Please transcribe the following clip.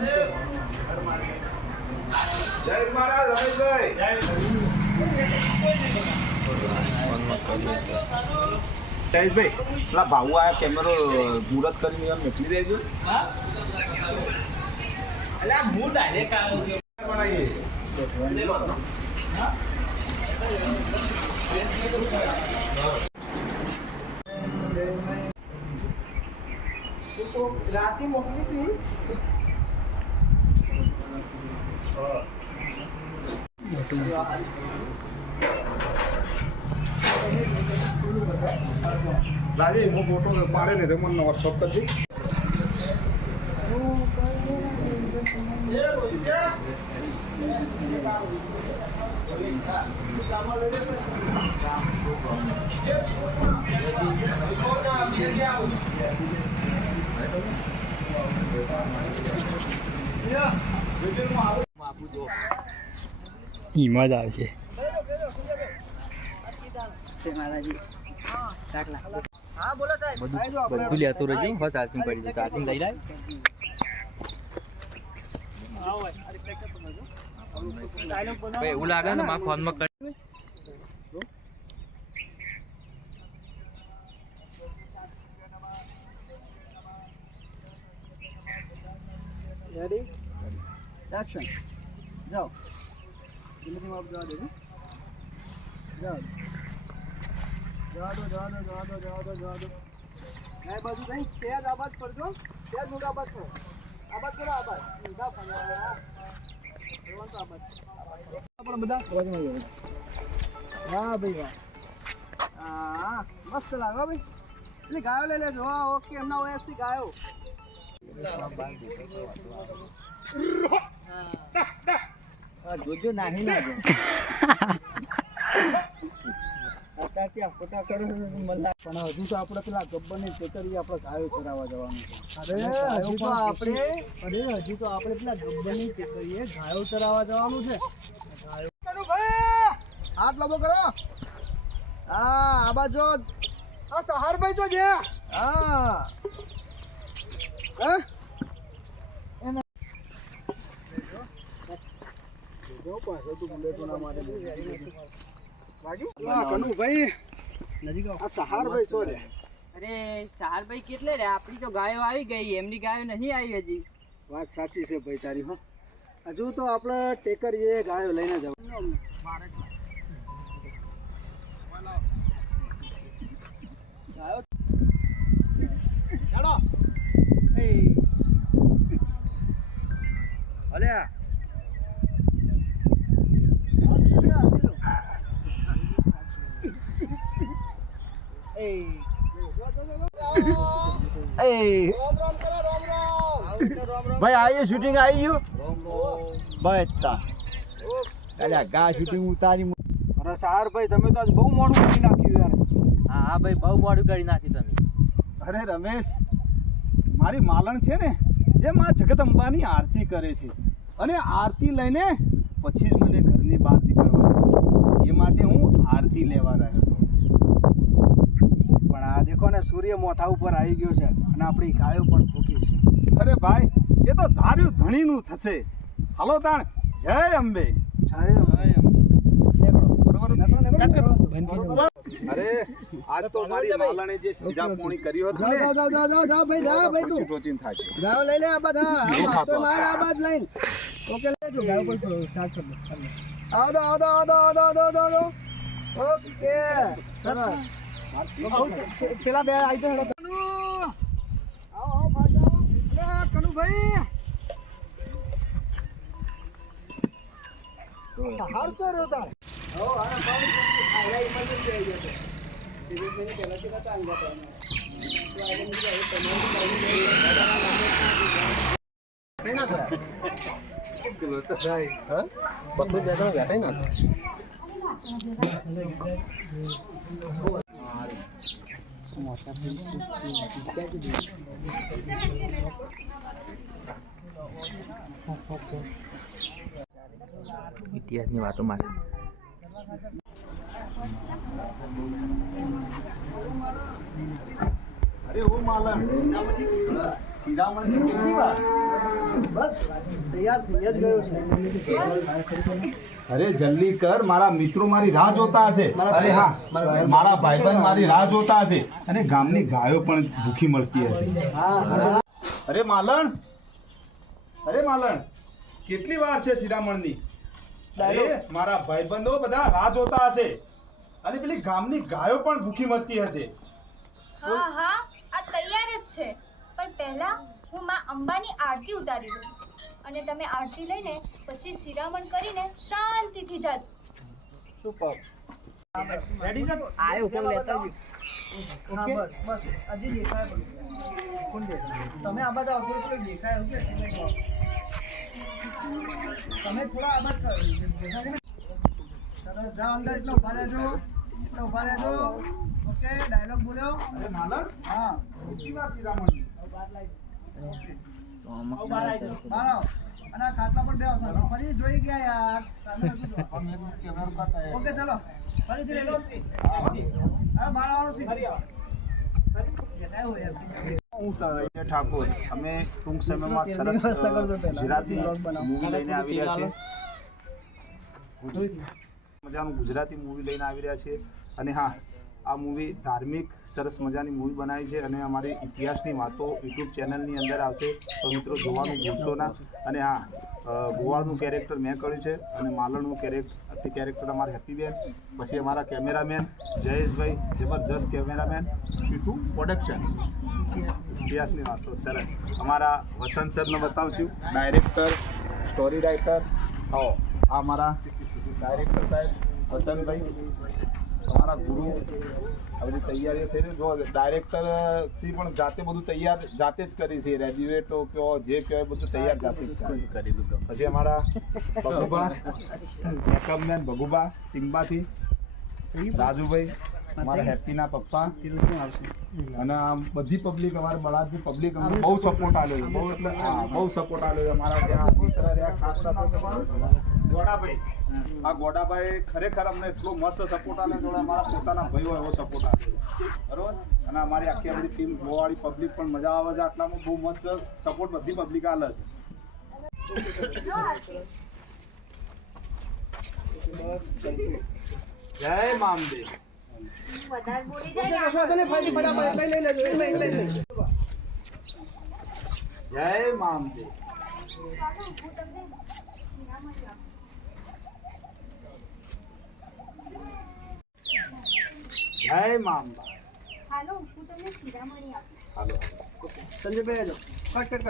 જય મહારાજ રમેશભાઈ જયેશભાઈ પેલા ભાऊ આ કેમેરો મુહૂર્ત કરીને મોકલી દેજો. હું ડાયરેક્ટ રાતે મોકલી હતી. રાજી હું ફોટો પાડે ને મને વોટ્સઅપ કરજે. ઈમાં જ આવશે. બધું લેતો રહેજો. હા, ચાર્જિંગ પડી જાય. ચાર્જિંગ લઈ લાવ. એવું લાગે ને મારા ફોનમાં કરી રેડી એક્શન. જાઓ જલ્દી आप जा दो. जाओ જવા દો. નહીં બાજુ કઈ સેજ આબાદ કરજો. સેજ મુક આબાદ કરો. આબાદ કરો. આબાદ સીધા ફરવા. રેવંત આબાદ આપણે બધા અવાજમાં જઈએ. વાહ ભાઈ વાહ. હા મસ્ત લાગે ભાઈ. એટલે ગાયો લઈ લેજો. હા ઓકે. એમના ઓએસ થી ગાયો. જોજો નાહી ના જો. અત્યારથી આ ફોટા કરો મલ્લા. પણ હજુ તો આપણે પેલા ગબ્બરની ટેકરી આપણે ગાયો ચરાવવા જવાનું છે. હજુ તો આપણે પેલા ગબ્બરની ટેકરીએ ગાયો ચરાવવા જવાનું છે. હાથ લાંબો કરો. હા આ બાજુ આ સહારભાઈ તો છે. હા સહારભાઈ કેટલે રે? આપણી તો ગાયો આવી ગઈ, એમની ગાયો નહીં આવી હજી. વાત સાચી છે ભાઈ તારી. હો હજુ તો આપણે ટેકર એ ગાયો લઈને જવાનું. અલ્યા ભાઈ આઈએ શૂટિંગ આવી ગયું બસ ગા શૂટિંગ ઉતારી. અરે સહાર ભાઈ તમે તો આજ બહુ મોડું કરી નાખ્યું યાર. હા ભાઈ બહુ મોડું કરી નાખ્યું તમે. અરે રમેશ મારી માલણ છે ને એ માં જગદંબાની આરતી કરે છે અને આરતી લઈને પછી જ મને ઘરની બહાર નીકળવાનું છે. એ માટે હું આરતી લેવા રહ્યો હતો. પણ આ દેખો ને સૂર્ય મોથા ઉપર આવી ગયો છે અને આપણી ગાયો પણ ભૂખી છે. અરે ભાઈ એ તો ધાર્યું ધણીનું થશે. હાલો તાણ જય અંબે. અરે આજ તો મારી માલણે જે સીધા પોણી કર્યો હતો ને જાઓ ભાઈ તું ટોચીન થાય છે. ગાયો લઈ લે આ બાદ. હા તો માર આ બાદ લઈને ઓકે લેજો ગાયો પર ચાર્જ કરી દો. આવો ઓકે સરસ. પેલા બે આવી જાવ. આવો ભાઈ લે કનુભાઈ. હાર તો રહ્યો તા. હો આના પાણી આ ઇમરજન્સી આવી ગયો છે. ટીવી મેં પહેલા થી નતા આવી ગયા તો આગળ નીકળી જાય તો ના થાય. કેલો તો ભાઈ હા બધું બેઠા બેઠા ના ઇતિહાસની વાતો મારે. અરે ઓ માલણ સીધામણી કેટલી વાર બસ તૈયાર થઈ જ ગયો છે. અરે જલ્દી કર, મારા મિત્રો મારી રાહ જોતા હશે. અરે હા, મારા ભાઈબંધ મારી રાહ જોતા હશે અને ગામની ગાયો પણ ભૂખી મળતી હશે. અરે માલણ, કેટલી વાર છે શિરામણની? અરે મારા ભાઈબંધો બધા રાહ જોતા હશે અને પેલી ગામની ગાયો પણ ભૂખી મળતી હશે. હા હા આ તૈયાર જ છે, પણ પહેલા હું માં અંબાની આરતી ઉતારી દઉં અને તમે આરતી લઈને પછી શિરામણ કરીને શાંતિથી જાજો. સુપર. રેડી છે? આયો ફોન લેતા આવજો. હા બસ બસ હજી દેખાય પણ. કોણ દેખાય? તમે આ બાજુ આવતો છો દેખાય એવું છે સિમેન્ટમાં. તમે થોડા આ બાજુ દેખાય છે ને? ચલો જાઓ અંદર એટલે ઊભા રહેજો. ઓકે ડાયલોગ બોલ્યો. અરે માલણ, હા કેટલી વાર શિરામણની? બહાર આવો. અને આ ખાટલા પર બેસો. ફરી જોઈ ગયા યાર. ઓકે ચલો ફરીથી રેલો. હા બહાર આવવાનો સીન. હું સરૈયા ઠાકોર, અમે ટૂંક સમયમાં સરસ ગુજરાતી મૂવી લઈને આવી રહ્યા છીએ. મજાનું ગુજરાતી મૂવી લઈને આવી રહ્યા છીએ અને હા, આ મૂવી ધાર્મિક સરસ મજાની મૂવી બનાવી છે અને અમારી ઇતિહાસની વાતો યુટ્યુબ ચેનલની અંદર આવશે, તો મિત્રો જોવાનું ભૂલશો ના. અને હા, ગોવાળનું કેરેક્ટર મેં કર્યું છે અને માલણનું કેરેક્ટર અમારા હેપીબેન, પછી અમારા કેમેરામેન જયેશભાઈ, જબરજસ્ત કેમેરામેન, ટીટુ પ્રોડક્શન. ઇતિહાસની વાતો સરસ. અમારા વસંત સરને બતાવશું, ડાયરેક્ટર, સ્ટોરી રાઇટર. આવો, આ અમારા ડાયરેક્ટર સાહેબ વસંતભાઈ, તમારા ગુરુ. આ બધી તૈયારીઓ થઈ રહી. જો ડાયરેક્ટર સી પણ જાતે બધું તૈયાર જાતે જ કરી છે. રેડિવેટો કહો જે કહો બધું તૈયાર જાતે જ કરી દીધું. પછી અમારા ભગુબા, મેકઅપમેન ભગુબા ટીમ્બાથી, રાજુભાઈ, અમારા હેપીના પપ્પા અને આ બધી પબ્લિક, અમારા બળાદની પબ્લિક અમને બહુ સપોર્ટ આપ્યો છે. બહુ એટલે હા, બહુ સપોર્ટ આપ્યો છે. અમારા ત્યાં ઓફિસર રહ્યા, ખાસ ગોડાભાઈ, આ ગોડાભાઈ ખરેખર અમને એટલો મસ્ત સપોર્ટ આપ્યો છે. અમારા પોતાના ભાઈઓ એવો સપોર્ટ આપ્યો બરોબર. અને અમારી આખી બધી ટીમ ગોવાળી પબ્લિક પણ મજા આવે છે. આટલામાં બહુ મસ્ત સપોર્ટ બધી પબ્લિક આલે છે. જય મામદેવ. વધારે બોલી ઓકે જાય કશો વાંધો નહીં, ફરી ફટાફટ લઈ લેજો. જય મામદેવ. હું તમને શિરામણ આપું. જય મામબા. હાલો હું તમને શિરામણી આપું. હાલો. સંજયભાઈ આવજો. કટ.